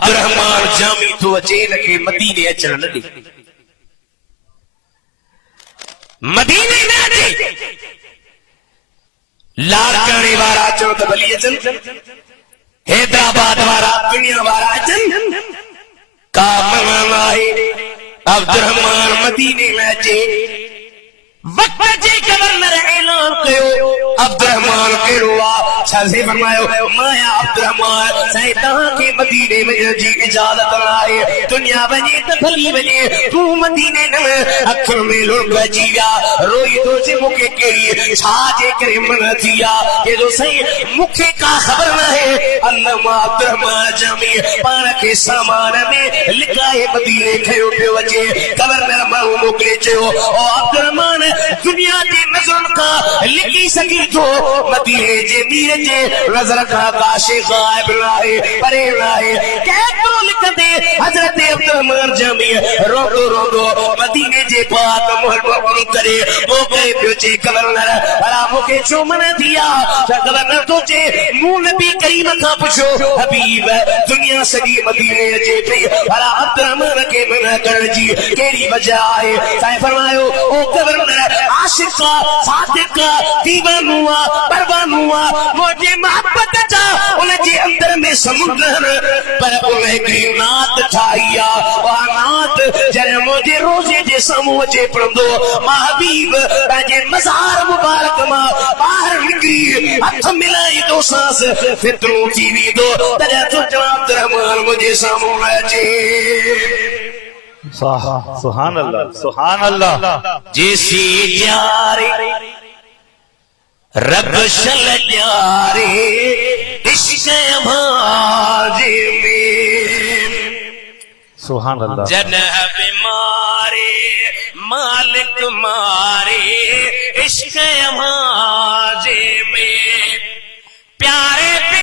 Abdurrahman Jami तो अचे लगे मदीने अचण न ॾे मदीने न अचे लाल करने वारा अचो त भली अचन हैदराबाद वारा दुनिया वारा अचन का मना आहे अब्दुर्रहमान मदीने में अचे वक्त जे गवर्नर ऐलान कयो अब्दुर्रहमान कहिड़ो आहे छा से फरमायो माया अब्दुर्रहमान साईं तव्हांखे मदीने वञण जी इजाज़त न आहे दुनिया वञे त भली वञे तूं मदीने न अखियुनि में लुढ़क अची विया रोई थो जे मूंखे कहिड़ी छा जे करे मन थी आहे चए साईं मूंखे का ख़बर न आहे अल्लामा अब्दुर्रहमान जामी पाण खे सामान में लिकाए मदीने खयो पियो अचे गवर्नर माण्हू मोकिले चयो ओ अब्दुर्रहमान दुनिया जे नज़रुनि खां लिकी सघी थो मदीने जे मीर जे नज़र खां काशे ग़ाइब न आहे परे न आहे केतिरो लिखंदे हज़रत अब्दुर्रहमान जामी रोंदो रोंदो मदीने जे पाक मुहर करे मोकिले पियो चए गवर्नर भला मूंखे छो मन थी आहे छा गवर्नर थो चए मूं नबी करीम खां पुछो हबीब दुनिया सॼी मदीने अचे पई भला अब्दुर्रहमान खे मना करण जी कहिड़ी वजह आहे साईं फरमायो ओ गवर्नर आशिका सादिका दीवानुआ परवानुआ मुझे मोहब्बत चा उनजे अंदर में समुंदर पर उन हिकड़ी नात ठाही आहे वा नात जॾहिं मुंहिंजे रोज़े जे साम्हूं अचे पवंदो मां हबीब पंहिंजे मज़ार मुबारक मां ॿाहिरि निकिरी हथ मिलाईंदो सांस फितरो थी वेंदो तॾहिं सोचां अब्दुर्रहमान मुंहिंजे साम्हूं न अचे सुभान अल्लाह सुभान अल्लाह जैसी यारे रब शल यारे इश्क भाजे में सुभान अल्लाह जनाब मारे मालिक मारे इश्क